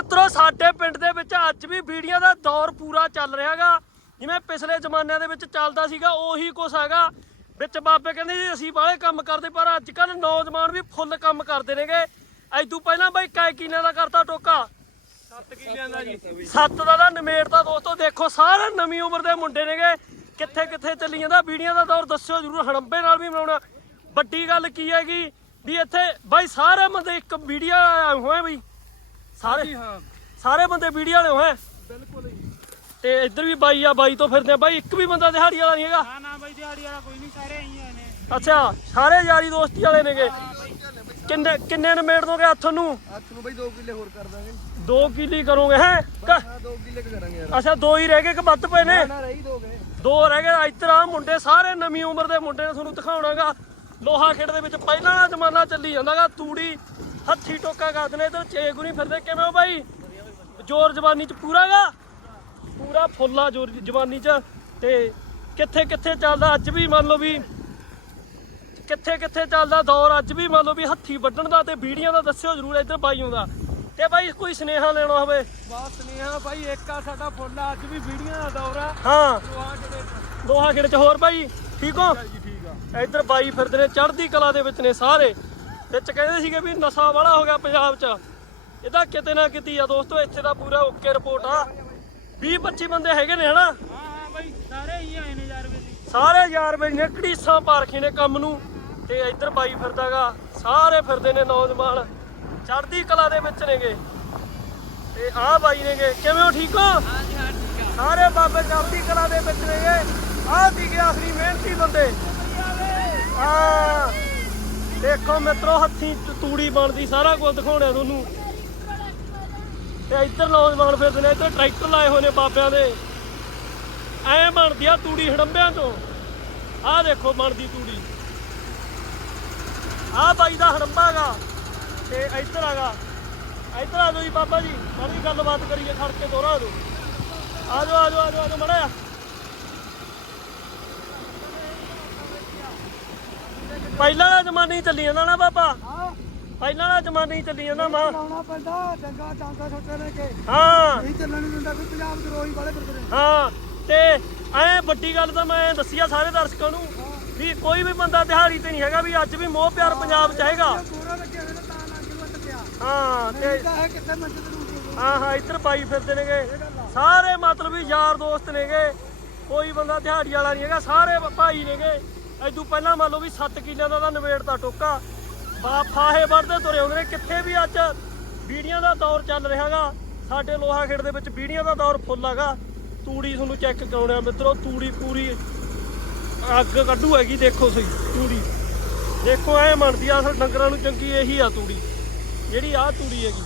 ਮਿੱਤਰੋ ਸਾਡੇ ਪਿੰਡ ਦੇ ਵਿੱਚ ਅੱਜ ਵੀ ਵੀਡੀਓ ਦਾ ਦੌਰ ਪੂਰਾ ਚੱਲ ਰਿਹਾਗਾ ਜਿਵੇਂ ਪਿਛਲੇ ਜ਼ਮਾਨਿਆਂ ਦੇ ਵਿੱਚ ਚੱਲਦਾ ਸੀਗਾ ਉਹੀ ਕੁਛ ਹੈਗਾ। ਵਿੱਚ ਬਾਬੇ ਕਹਿੰਦੇ ਜੀ ਅਸੀਂ ਬਾਹਲੇ ਕੰਮ ਕਰਦੇ ਪਰ ਅੱਜ ਕੱਲ ਨੌਜਵਾਨ ਵੀ ਫੁੱਲ ਕੰਮ ਕਰਦੇ ਨੇਗੇ। ਐਦੂ ਪਹਿਲਾਂ ਬਾਈ ਕੈ ਕਿਨਾਂ ਦਾ ਕਰਤਾ ਟੋਕਾ? 7 ਕਿਲਿਆਂ ਦਾ ਜੀ। ਸੱਤ ਦਾ ਤਾਂ ਨਿਮੇੜਤਾ ਦੋਸਤੋ ਦੇਖੋ ਸਾਰੇ ਨਵੀਂ ਉਮਰ ਦੇ ਮੁੰਡੇ ਨੇਗੇ। ਕਿੱਥੇ ਕਿੱਥੇ ਚੱਲੀ ਜਾਂਦਾ ਵੀਡੀਓ ਦਾ ਦੌਰ ਦੱਸਿਓ ਜਰੂਰ ਹੜੰਬੇ ਨਾਲ ਵੀ ਬਣਾਉਣਾ ਵੱਡੀ ਗੱਲ ਕੀ ਹੈਗੀ ਵੀ ਇੱਥੇ ਬਾਈ ਸਾਰੇ ਬੰਦੇ ਇੱਕ ਵੀਡੀਓ ਆਏ ਹੋਏ ਬਈ। ਸਾਰੇ ਹਾਂ। ਸਾਰੇ ਬੰਦੇ ਵੀਡੀਓ ਵਾਲੇ ਹੋਏ। ਬਿਲਕੁਲ ਜੀ। ਤੇ ਇੱਧਰ ਵੀ ਬਾਈ ਆ ਬਾਈ ਤੋਂ ਫਿਰਦੇ ਆ। ਬਾਈ ਇੱਕ ਵੀ ਬੰਦਾ ਦਿਹਾੜੀ ਵਾਲਾ ਨਹੀਂ ਹੈਗਾ। ਨਾ ਨਾ ਬਾਈ ਦਿਹਾੜੀ ਵਾਲਾ ਕੋਈ ਨਹੀਂ ਸਾਰੇ ਆਈ ਹੋਏ ਨੇ। ਅੱਛਾ ਸਾਰੇ ਯਾਰੀ ਦੋਸਤੀ ਵਾਲੇ ਨੇਗੇ। ਕਿੰਨੇ ਕਿੰਨੇ ਨਿਮੇੜ ਦੋਗੇ ਹੱਥ ਨੂੰ? ਹੱਥ ਨੂੰ ਬਈ 2 ਕਿੱਲੇ ਹੋਰ ਕਰ ਦਾਂਗੇ। 2 ਕਿੱਲੀ ਕਰੋਗੇ ਹੈ? 2 ਕਿੱਲੇ ਕਰਾਂਗੇ ਯਾਰ। ਅੱਛਾ ਦੋ ਹੀ ਰਹਿ ਗਏ ਕਿ ਵੱਧ ਪਏ ਨੇ? ਨਾ ਰਹੀ ਦੋ ਗਏ। ਦੋ ਰਹਿ ਗਏ। ਇੱਧਰ ਆ ਮੁੰਡੇ ਸਾਰੇ ਨਵੀਂ ਉਮਰ ਦੇ ਮੁੰਡੇ ਨੇ। ਤੁਹਾਨੂੰ ਦਿਖਾਉਣਾਗਾ। ਲੋਹਾ ਖੇਡ ਦੇ ਵਿੱਚ ਪਹਿਲਾਂ ਜ਼ਮਾਨਾ ਚੱਲੀ ਜਾਂਦਾਗਾ। ਤੂੜੀ ਹੱਥੀ ਟੋਕਾ ਕਰਦੇ ਨੇ ਇੱਧਰ ਚੇਗੁਣੀ ਫਿਰਦੇ ਕਿਵੇਂ ਹੋ ਬਾਈ? ਜ਼ੋਰ ਜਵਾਨੀ ਚ ਪੂਰਾਗਾ? ਪੂਰਾ ਫੁੱਲਾ ਜ਼ੋਰ ਜਵਾਨੀ ਚ। ਤੇ ਕਿੱਥੇ ਕਿੱਥੇ ਚੱਲਦਾ ਅੱਜ ਵੀ ਮੰਨ ਲਓ ਵੀ ਕਿੱਥੇ ਕਿੱਥੇ ਚੱਲਦਾ ਦੌਰ ਅੱਜ ਵੀ ਮੰਨ ਲਓ ਵੀ ਹੱਥੀ ਵੱਢਣ ਦਾ ਤੇ ਵੀਡੀਓ ਦਾ ਦੱਸਿਓ ਜ਼ਰੂਰ ਇੱਧਰ ਬਾਈ ਹੁੰਦਾ ਤੇ ਬਾਈ ਕੋਈ ਸੁਨੇਹਾ ਲੈਣਾ ਹੋਵੇ? ਬਸ ਨਹੀਂ ਆ ਬਾਈ ਇੱਕ ਆ ਸਾਡਾ ਫੁੱਲ ਆ, ਅੱਜ ਵੀ ਵੀਡੀਓ ਦਾ ਦੌਰ ਆ। ਹਾਂ। ਲੋਹਾ ਖੇਡ ਚ? ਹੋਰ ਬਾਈ ਠੀਕ ਹੋ? ਜੀ ਠੀਕ ਆ। ਇੱਧਰ ਬਾਈ ਫਿਰਦੇ ਨੇ ਚੜ੍ਹਦੀ ਕਲਾ ਦੇ ਵਿੱਚ ਨੇ ਸਾਰੇ। ਵਿੱਚ ਕਹਿੰਦੇ ਸੀਗੇ ਵੀ ਨਸ਼ਾ ਵਾਲਾ ਹੋ ਗਿਆ ਪੰਜਾਬ 'ਚ। ਇਹਦਾ ਕਿਤੇ ਨਾ ਕਿਤੇ ਆ ਦੋਸਤੋ ਇੱਥੇ ਦਾ ਪੂਰਾ ਓਕੇ ਰਿਪੋਰਟ ਆ। 20 25 ਬੰਦੇ ਹੈਗੇ ਨੇ ਹਨਾ? ਹਾਂ ਹਾਂ ਬਾਈ ਸਾਰੇ ਹੀ ਆਏ ਨੇ ਯਾਰ ਵੀ ਸਾਰੇ ਯਾਰ ਬਈ ਨੇ ਪਾਰਖੀ ਨੇ ਕੰਮ ਨੂੰ। ਤੇ ਇੱਧਰ ਬਾਈ ਫਿਰਦਾਗਾ ਸਾਰੇ ਫਿਰਦੇ ਨੇ ਨੌਜਵਾਨ। ਚੜ੍ਹਦੀ ਕਲਾ ਦੇ ਵਿੱਚ ਨੇਗੇ। ਤੇ ਆਹ ਬਾਈ ਨੇਗੇ। ਕਿਵੇਂ ਹੋ ਠੀਕ ਹੋ? ਹਾਂਜੀ ਹਾਂ ਠੀਕ ਆ। ਸਾਰੇ ਬਾਬੇ ਚੜ੍ਹਦੀ ਕਲਾ ਦੇ ਵਿੱਚ ਨੇਗੇ। ਆਹ ਸੀਗੇ ਅਸਲੀ ਮਿਹਨਤੀ ਬੰਦੇ। ਹਾਂ। ਦੇਖੋ ਮਿੱਤਰੋ, ਹੱਥੀਂ ਤੂੜੀ ਬਣਦੀ, ਸਾਰਾ ਕੁਝ ਦਿਖਾਉਣਾ ਤੁਹਾਨੂੰ। ਤੇ ਇੱਧਰ ਨੌਜਵਾਨ ਫਿਰਦੇ ਨੇ, ਇੱਧਰ ਟਰੈਕਟਰ ਲਾਏ ਹੋਏ ਨੇ ਬਾਬਿਆਂ ਦੇ। ਐ ਬਣਦੀ ਆ ਤੂੜੀ ਹੜੰਬਿਆਂ ਤੋਂ। ਆਹ ਦੇਖੋ ਬਣਦੀ ਤੂੜੀ। ਆਹ ਬਾਈ ਦਾ ਹੜੰਬਾਗਾ ਤੇ ਇੱਧਰ ਆਗਾ ਇੱਧਰ ਆ ਜਾਓ ਜੀ ਬਾਬਾ ਜੀ ਸਾਰੀ ਗੱਲਬਾਤ ਕਰੀਏ, ਖੜ ਕੇ ਦੋਰਾ ਦੋ ਆ ਜਾਓ ਆ ਜਾਓ ਆ ਜਾਓ ਆ ਜਾਓ, ਮੜਾ ਪਹਿਲਾਂ ਦਾ ਜ਼ਮਾਨਾ ਹੀ ਚੱਲੀ ਜਾਂਦਾ ਨਾ ਬਾਬਾ। ਹਾਂ। ਪਹਿਲਾਂ ਦਾ ਜ਼ਮਾਨਾ ਹੀ ਚੱਲੀ ਜਾਂਦਾ ਮਾਂ ਲਾਉਣਾ ਪੈਂਦਾ ਡੰਗਾ ਚਾਂਗਾ ਛੋਟੇ ਨੇ ਕੇ। ਹਾਂ। ਨਹੀਂ ਚੱਲਣ ਨਹੀਂ ਦਿੰਦਾ ਕੋਈ ਪੰਜਾਬ ਦੇ ਰੋਈ ਵਾਲੇ ਫਿਰਦੇ ਨੇ। ਹਾਂ ਤੇ ਐ ਵੱਡੀ ਗੱਲ ਤਾਂ ਮੈਂ ਦੱਸੀ ਆ ਸਾਰੇ ਦਰਸ਼ਕਾਂ ਨੂੰ ਵੀ ਕੋਈ ਵੀ ਬੰਦਾ ਦਿਹਾੜੀ ਤੇ ਨਹੀਂ ਹੈਗਾ ਵੀ ਅੱਜ ਵੀ ਮੋਹ ਪਿਆਰ ਪੰਜਾਬ 'ਚ ਹੈਗਾ। ਹਾਂ ਤੇ ਹੈ ਇੱਧਰ ਬਾਈ ਫਿਰਦੇ ਨੇਗੇ। ਸਾਰੇ ਮਤਲਬ ਵੀ ਯਾਰ ਦੋਸਤ ਨੇਗੇ। ਕੋਈ ਬੰਦਾ ਦਿਹਾੜੀ ਵਾਲਾ ਨਹੀਂ ਹੈਗਾ ਸਾਰੇ ਭਾਈ ਨੇਗੇ। ਐਦੂ ਪਹਿਲਾਂ ਮੰਨ ਲਓ ਵੀ 7 ਕਿੱਲਿਆਂ ਦਾ ਤਾਂ ਨਵੇੜਤਾ ਟੋਕਾ। ਬਾ ਫਾਹੇ ਵੜਦੇ ਤੁਰੇ ਹੁੰਦੇ ਨੇ ਕਿੱਥੇ ਵੀ ਅੱਜ ਵੀਡੀਆਂ ਦਾ ਦੌਰ ਚੱਲ ਰਿਹਾਗਾ। ਸਾਡੇ ਲੋਹਾ ਖੇਡ ਦੇ ਵਿੱਚ ਵੀਡੀਆਂ ਦਾ ਦੌਰ ਫੁੱਲ ਹੈਗਾ। ਤੂੜੀ ਤੁਹਾਨੂੰ ਚੈੱਕ ਕਰਾਉਣਾ ਮਿੱਤਰੋ, ਤੂੜੀ ਪੂਰੀ ਅੱਗ ਕੱਢੂ ਹੈਗੀ, ਦੇਖੋ ਸਹੀ, ਤੂੜੀ। ਦੇਖੋ, ਐ ਮੰਨਦੀ ਆ, ਅਸਲ ਡੰਗਰਾਂ ਨੂੰ ਚੰਗੀ ਇਹੀ ਆ ਤੂੜੀ। ਜਿਹੜੀ ਆ ਤੂੜੀ ਹੈਗੀ।